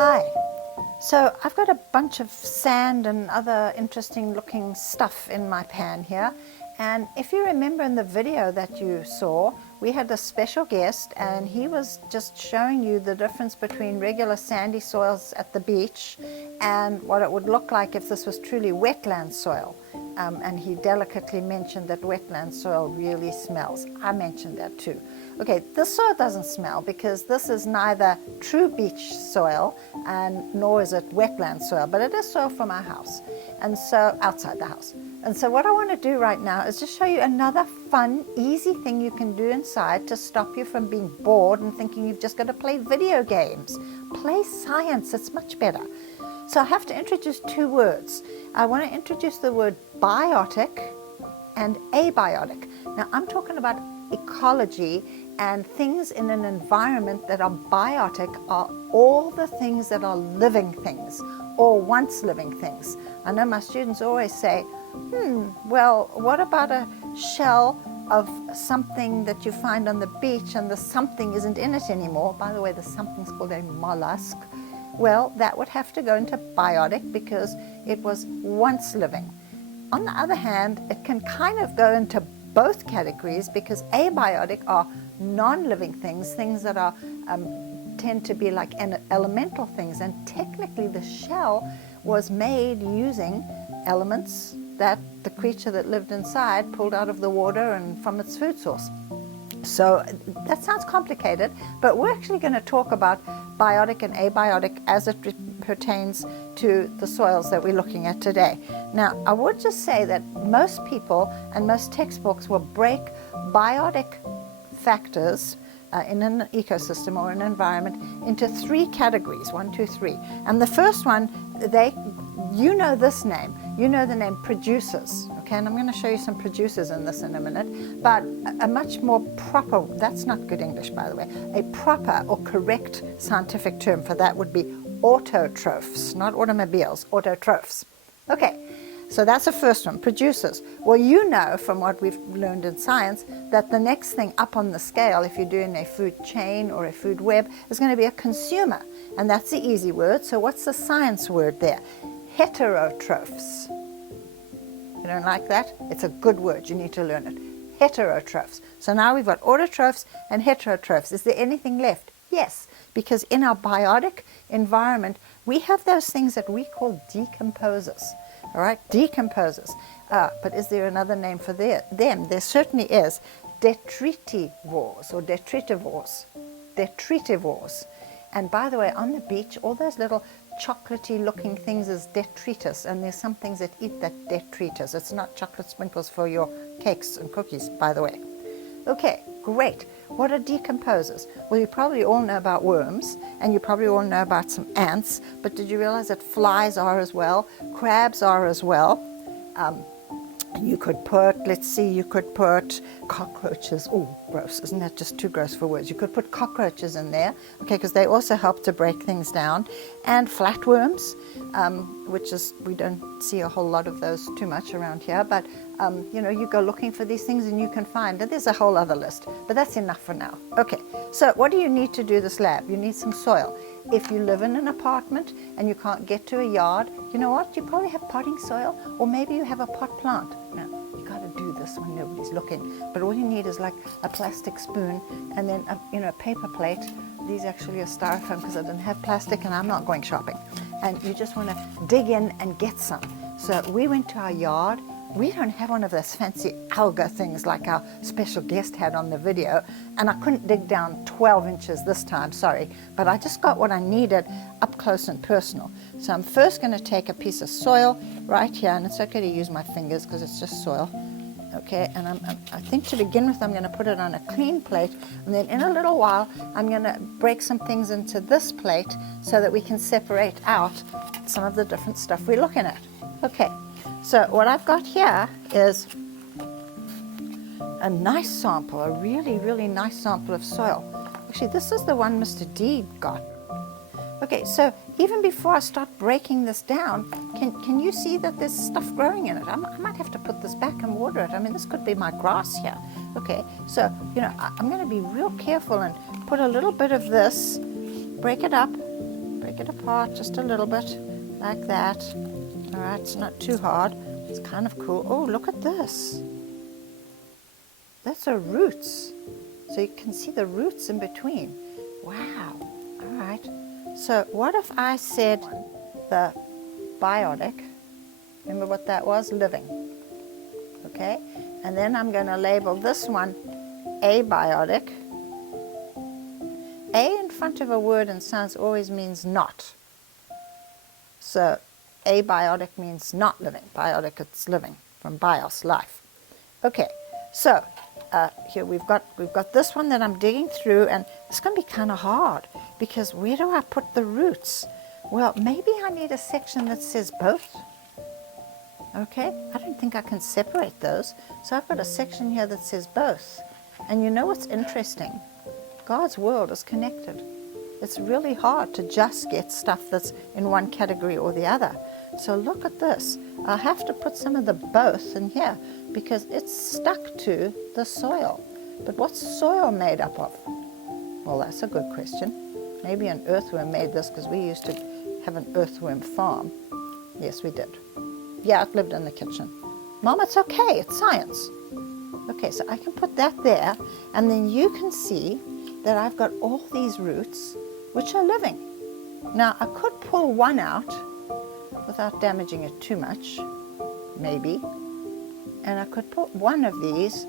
Hi. So I've got a bunch of sand and other interesting looking stuff in my pan here. And if you remember in the video that you saw, we had a special guest and he was just showing you the difference between regular sandy soils at the beach and what it would look like if this was truly wetland soil. And he delicately mentioned that wetland soil really smells. I mentioned that too. Okay, this soil doesn't smell because this is neither true beach soil and nor is it wetland soil, but it is soil from our house, and so outside the house. And so what I want to do right now is just show you another fun, easy thing you can do inside to stop you from being bored and thinking you've just got to play video games. Play science, it's much better. So I have to introduce two words. I want to introduce the word biotic and abiotic. Now I'm talking about ecology, and things in an environment that are biotic are all the things that are living things or once living things. I know my students always say, well, what about a shell of something that you find on the beach and the something isn't in it anymore? By the way, the something's called a mollusk. Well, that would have to go into biotic because it was once living. On the other hand, it can kind of go into both categories because abiotic are non-living things, things that are tend to be like elemental things, and technically the shell was made using elements that the creature that lived inside pulled out of the water and from its food source. So that sounds complicated, but we're actually going to talk about biotic and abiotic as it pertains to the soils that we're looking at today. Now, I would just say that most people and most textbooks will break biotic factors in an ecosystem or an environment into three categories, 1, 2, 3. And the first one, you know this name, you know the name producers, okay? And I'm going to show you some producers in this in a minute, but a much more proper, that's not good English by the way, a proper or correct scientific term for that would be autotrophs, not automobiles, autotrophs. Okay. So that's the first one, producers. Well, you know from what we've learned in science that the next thing up on the scale, if you're doing a food chain or a food web, is going to be a consumer. And that's the easy word. So what's the science word there? Heterotrophs. You don't like that? It's a good word. You need to learn it. Heterotrophs. So now we've got autotrophs and heterotrophs. Is there anything left? Yes, because in our biotic environment, we have those things that we call decomposers. All right, decomposers. But is there another name for them? There certainly is. Detritivores or detritivores. Detritivores. And by the way, on the beach, all those little chocolatey looking things is detritus, and there's some things that eat that detritus. It's not chocolate sprinkles for your cakes and cookies, by the way. Okay, great. What are decomposers? Well, you probably all know about worms, and you probably all know about some ants, but did you realize that flies are as well? Crabs are as well. You could put, you could put cockroaches. Oh, gross. Isn't that just too gross for words? You could put cockroaches in there, okay, because they also help to break things down. And flatworms, which is, we don't see a whole lot of those too much around here, but you know, you go looking for these things and you can find that. There's a whole other list, but that's enough for now. Okay, so what do you need to do this lab? You need some soil. If you live in an apartment and you can't get to a yard, you know what? You probably have potting soil, or maybe you have a pot plant. Now, you got to do this when nobody's looking, but all you need is like a plastic spoon and then a paper plate. These actually are styrofoam because I didn't have plastic and I'm not going shopping. And you just want to dig in and get some. So we went to our yard. We don't have one of those fancy alga things like our special guest had on the video, and I couldn't dig down 12 inches this time, sorry, but I just got what I needed up close and personal. So I'm first going to take a piece of soil right here, and it's okay to use my fingers because it's just soil. Okay, and I think to begin with I'm going to put it on a clean plate, and then in a little while I'm going to break some things into this plate so that we can separate out some of the different stuff we're looking at. Okay. So what I've got here is a nice sample, a really, really nice sample of soil. Actually, this is the one Mr. D got. Okay, so even before I start breaking this down, can you see that there's stuff growing in it? I might have to put this back and water it. I mean, this could be my grass here. Okay, so, you know, I'm going to be real careful and put a little bit of this, break it up take it apart just a little bit, like that. All right, it's not too hard. It's kind of cool. Oh, look at this. That's the roots. So you can see the roots in between. Wow. All right. So what if I said the biotic, remember what that was? Living. Okay? And then I'm going to label this one abiotic. A in front of a word in science always means not. So abiotic means not living. Biotic, it's living, from bios, life. Okay, so here we've got this one that I'm digging through, and it's going to be kind of hard because where do I put the roots? Well, maybe I need a section that says both. Okay, I don't think I can separate those. So I've got a section here that says both. And you know what's interesting? God's world is connected. It's really hard to just get stuff that's in one category or the other. So look at this. I'll have to put some of the both in here because it's stuck to the soil. But what's soil made up of? Well, that's a good question. Maybe an earthworm made this because we used to have an earthworm farm. Yes, we did. Yeah, it lived in the kitchen. Mom, it's okay. It's science. Okay, so I can put that there, and then you can see that I've got all these roots which are living. Now, I could pull one out without damaging it too much, maybe, and I could put one of these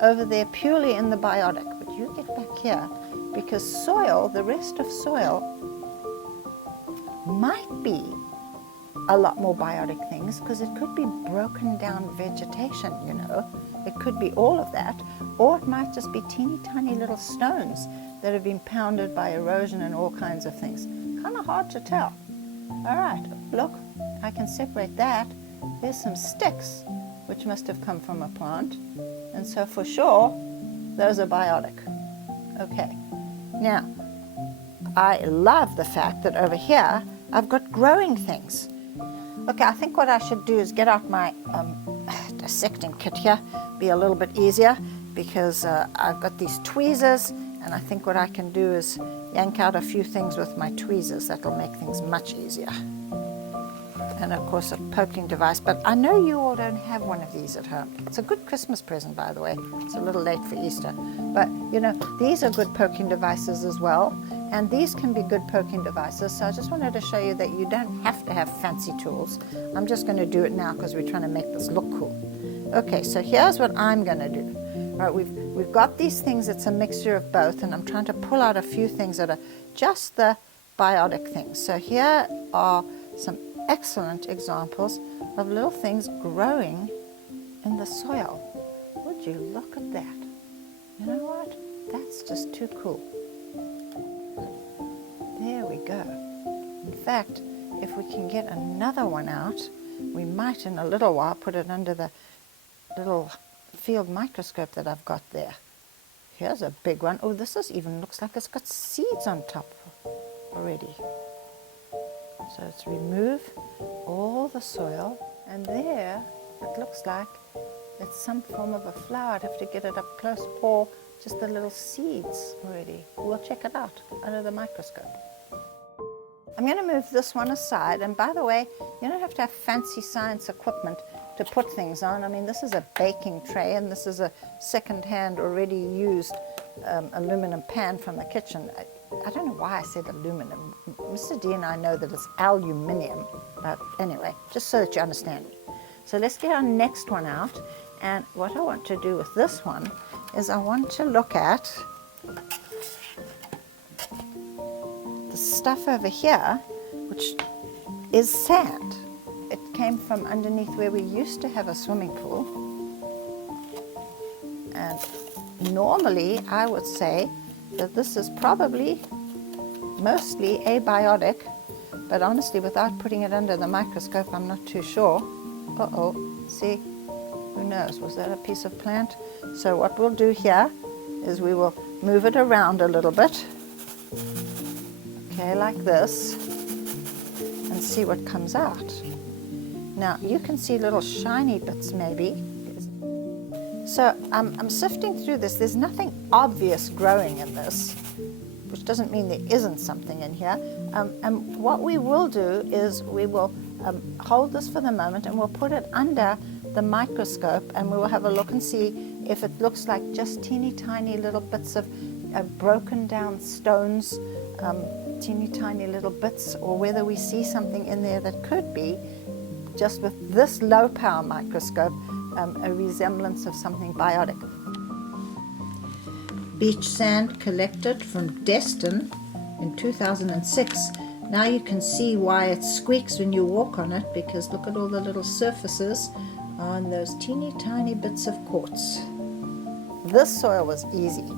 over there purely in the biotic. But you get back here, because soil, the rest of soil, might be a lot more biotic things, because it could be broken down vegetation, you know. It could be all of that, or it might just be teeny tiny little stones that have been pounded by erosion and all kinds of things. Kind of hard to tell. All right, look, I can separate that. There's some sticks, which must have come from a plant, and so for sure, those are biotic. Okay, now, I love the fact that over here, I've got growing things. Okay, I think what I should do is get out my dissecting kit here, be a little bit easier, because I've got these tweezers, and I think what I can do is yank out a few things with my tweezers. That'll make things much easier. And of course a poking device, but I know you all don't have one of these at home. It's a good Christmas present, by the way. It's a little late for Easter. But you know, these are good poking devices as well, and these can be good poking devices. So I just wanted to show you that you don't have to have fancy tools. I'm just going to do it now because we're trying to make this look cool. Okay, so here's what I'm going to do. All right, we've got these things. It's a mixture of both, and I'm trying to pull out a few things that are just the biotic things. So here are some excellent examples of little things growing in the soil. Would you look at that? You know what? That's just too cool. There we go. In fact, if we can get another one out, we might in a little while put it under the little field microscope that I've got there. Here's a big one. Oh, this even looks like it's got seeds on top already. So let's remove all the soil, and there it looks like it's some form of a flower. I'd have to get it up close, or just the little seeds already. We'll check it out under the microscope. I'm going to move this one aside, and by the way, you don't have to have fancy science equipment to put things on. I mean, this is a baking tray, and this is a second-hand, already used aluminum pan from the kitchen. I don't know why I said aluminum. Mr. D and I know that it's aluminium, but anyway, just so that you understand me. So let's get our next one out, and what I want to do with this one is I want to look at the stuff over here, which is sand. It came from underneath where we used to have a swimming pool, and normally I would say that this is probably mostly abiotic, but honestly, without putting it under the microscope, I'm not too sure. Uh-oh, see, who knows, was that a piece of plant? So what we'll do here is we will move it around a little bit, okay, like this, and see what comes out. Now, you can see little shiny bits maybe. So I'm sifting through this. There's nothing obvious growing in this. which doesn't mean there isn't something in here. And what we will do is we will hold this for the moment and we'll put it under the microscope and we will have a look and see if it looks like just teeny tiny little bits of broken down stones, teeny tiny little bits, or whether we see something in there that could be, just with this low power microscope, a resemblance of something biotic. Beach sand collected from Destin in 2006. Now you can see why it squeaks when you walk on it, because look at all the little surfaces on those teeny tiny bits of quartz. This soil was easy.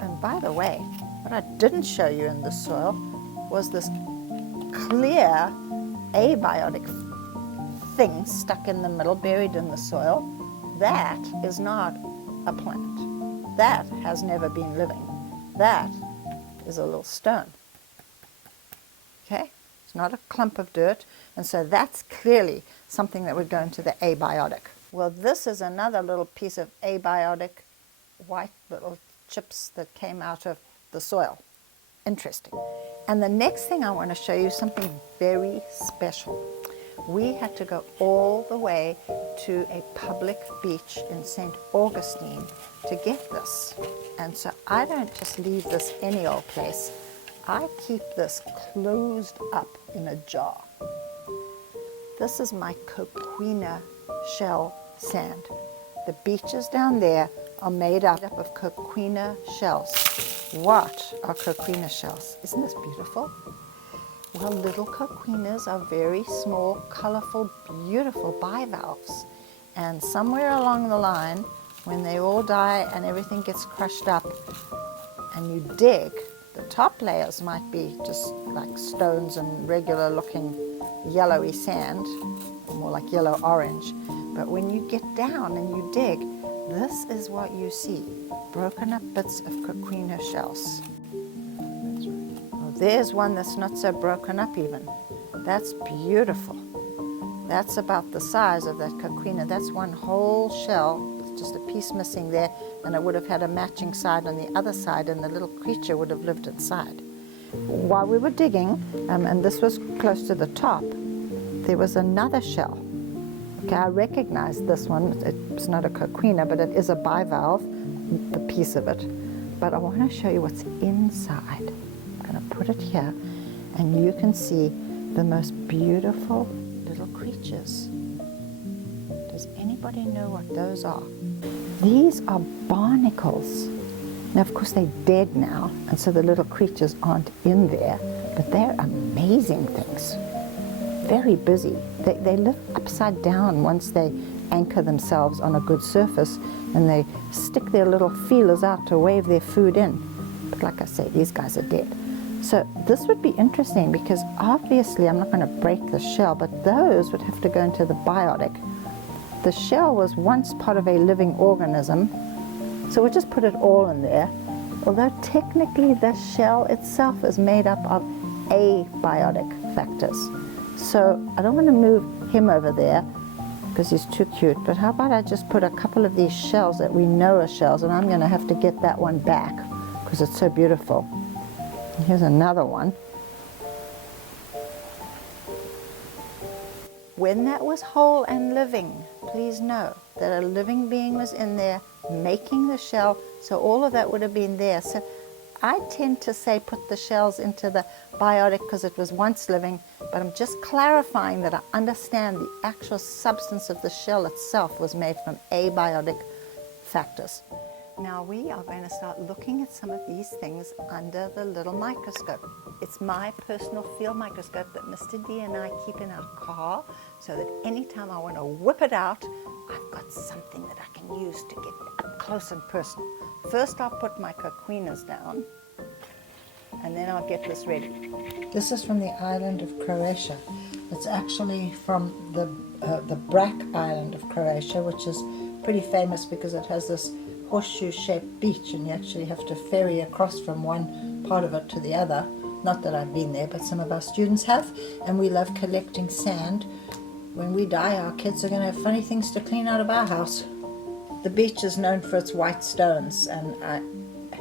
And by the way, what I didn't show you in this soil was this clear abiotic thing stuck in the middle, buried in the soil. That is not a plant. That has never been living. That is a little stone. Okay? It's not a clump of dirt, and so that's clearly something that would go into the abiotic. Well, this is another little piece of abiotic, white little chips that came out of the soil. Interesting. And the next thing I want to show you is something very special. We had to go all the way to a public beach in St. Augustine to get this. And so I don't just leave this any old place. I keep this closed up in a jar. This is my coquina shell sand. The beaches down there are made up of coquina shells. What are coquina shells? Isn't this beautiful? Well, little coquinas are very small, colorful, beautiful bivalves. And somewhere along the line, when they all die and everything gets crushed up and you dig, the top layers might be just like stones and regular looking yellowy sand, more like yellow-orange. But when you get down and you dig, this is what you see, broken up bits of coquina shells. Well, there's one that's not so broken up even. That's beautiful. That's about the size of that coquina. That's one whole shell with just a piece missing there, and it would have had a matching side on the other side, and the little creature would have lived inside. While we were digging, and this was close to the top, there was another shell. Okay, I recognize this one. It's not a coquina, but it is a bivalve, a piece of it. But I want to show you what's inside. I'm going to put it here, and you can see the most beautiful little creatures. Does anybody know what those are? These are barnacles. Now, of course, they're dead now, and so the little creatures aren't in there, but they're amazing things. Very busy. They live upside down once they anchor themselves on a good surface, and they stick their little feelers out to wave their food in. But like I say, these guys are dead. So this would be interesting, because obviously I'm not going to break the shell, but those would have to go into the biotic. The shell was once part of a living organism, so we'll just put it all in there. Although technically the shell itself is made up of abiotic factors. So I don't want to move him over there because he's too cute, but how about I just put a couple of these shells that we know are shells, and I'm going to have to get that one back because it's so beautiful. And here's another one. When that was whole and living, please know that a living being was in there making the shell, so all of that would have been there. So I tend to say put the shells into the biotic because it was once living, but I'm just clarifying that I understand the actual substance of the shell itself was made from abiotic factors. Now we are going to start looking at some of these things under the little microscope. It's my personal field microscope that Mr. D and I keep in our car, so that anytime I want to whip it out, I've got something that I can use to get up close and personal. First I'll put my coquinas down, and then I'll get this ready. This is from the island of Croatia. It's actually from the Brac island of Croatia, which is pretty famous because it has this horseshoe-shaped beach, and you actually have to ferry across from one part of it to the other. Not that I've been there, but some of our students have, and we love collecting sand. When we die, our kids are going to have funny things to clean out of our house. The beach is known for its white stones, and I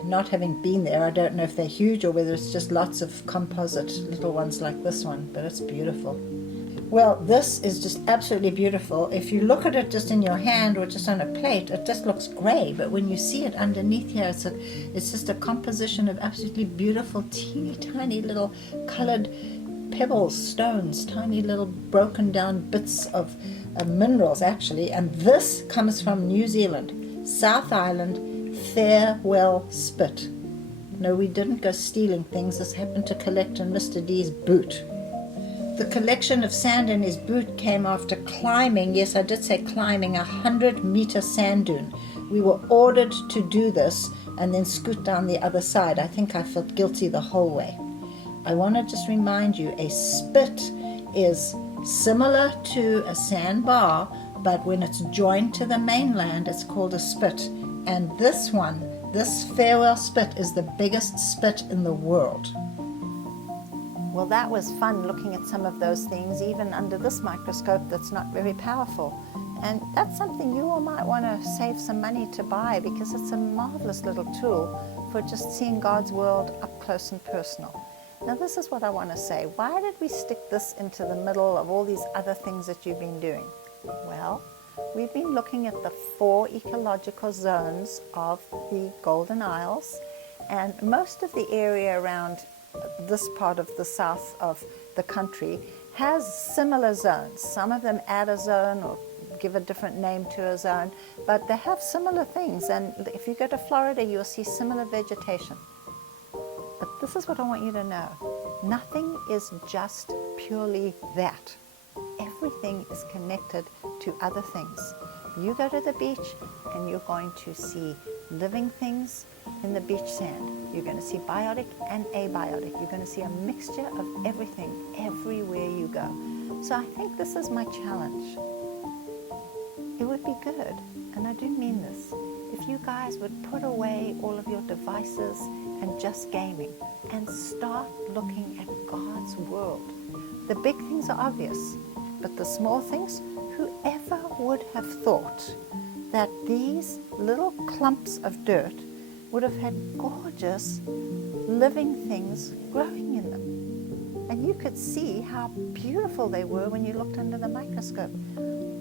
not having been there, I don't know if they're huge or whether it's just lots of composite little ones like this one, but it's beautiful. Well, this is just absolutely beautiful. If you look at it just in your hand or just on a plate, it just looks grey, but when you see it underneath here, it's just a composition of absolutely beautiful, teeny tiny little coloured pebbles, stones, tiny little broken down bits of minerals actually. And this comes from New Zealand, South Island, Farewell Spit. No, we didn't go stealing things. This happened to collect in Mr. D's boot. The collection of sand in his boot came after climbing, yes, I did say climbing, 100-meter sand dune. We were ordered to do this and then scoot down the other side. I think I felt guilty the whole way. I want to just remind you, a spit is similar to a sandbar, but when it's joined to the mainland, it's called a spit. And this one, this Farewell Spit, is the biggest spit in the world. Well, that was fun looking at some of those things, even under this microscope that's not very powerful. And that's something you all might want to save some money to buy, because it's a marvelous little tool for just seeing God's world up close and personal. Now, this is what I want to say. Why did we stick this into the middle of all these other things that you've been doing? Well, we've been looking at the 4 ecological zones of the Golden Isles, and most of the area around this part of the south of the country has similar zones. Some of them add a zone or give a different name to a zone, but they have similar things. And if you go to Florida, you'll see similar vegetation. But this is what I want you to know. Nothing is just purely that. Everything is connected to other things. You go to the beach and you're going to see living things in the beach sand. You're going to see biotic and abiotic. You're going to see a mixture of everything everywhere you go. So I think this is my challenge. It would be good, and I do mean this, if you guys would put away all of your devices and just gaming and start looking at God's world. The big things are obvious, but the small things, whoever would have thought that these little clumps of dirt would have had gorgeous living things growing in them. And you could see how beautiful they were when you looked under the microscope.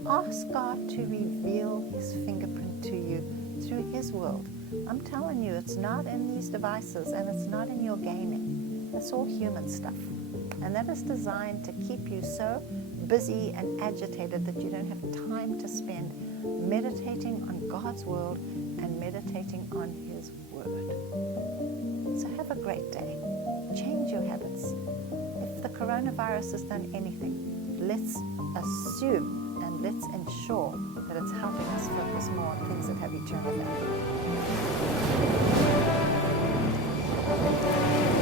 Ask God to reveal His fingerprint to you through His world. I'm telling you, it's not in these devices and it's not in your gaming. It's all human stuff. And that is designed to keep you so busy and agitated that you don't have time to spend meditating on God's world and meditating on His word. So have a great day. Change your habits. If the coronavirus has done anything, let's assume and let's ensure that it's helping us focus more on things that have eternal value.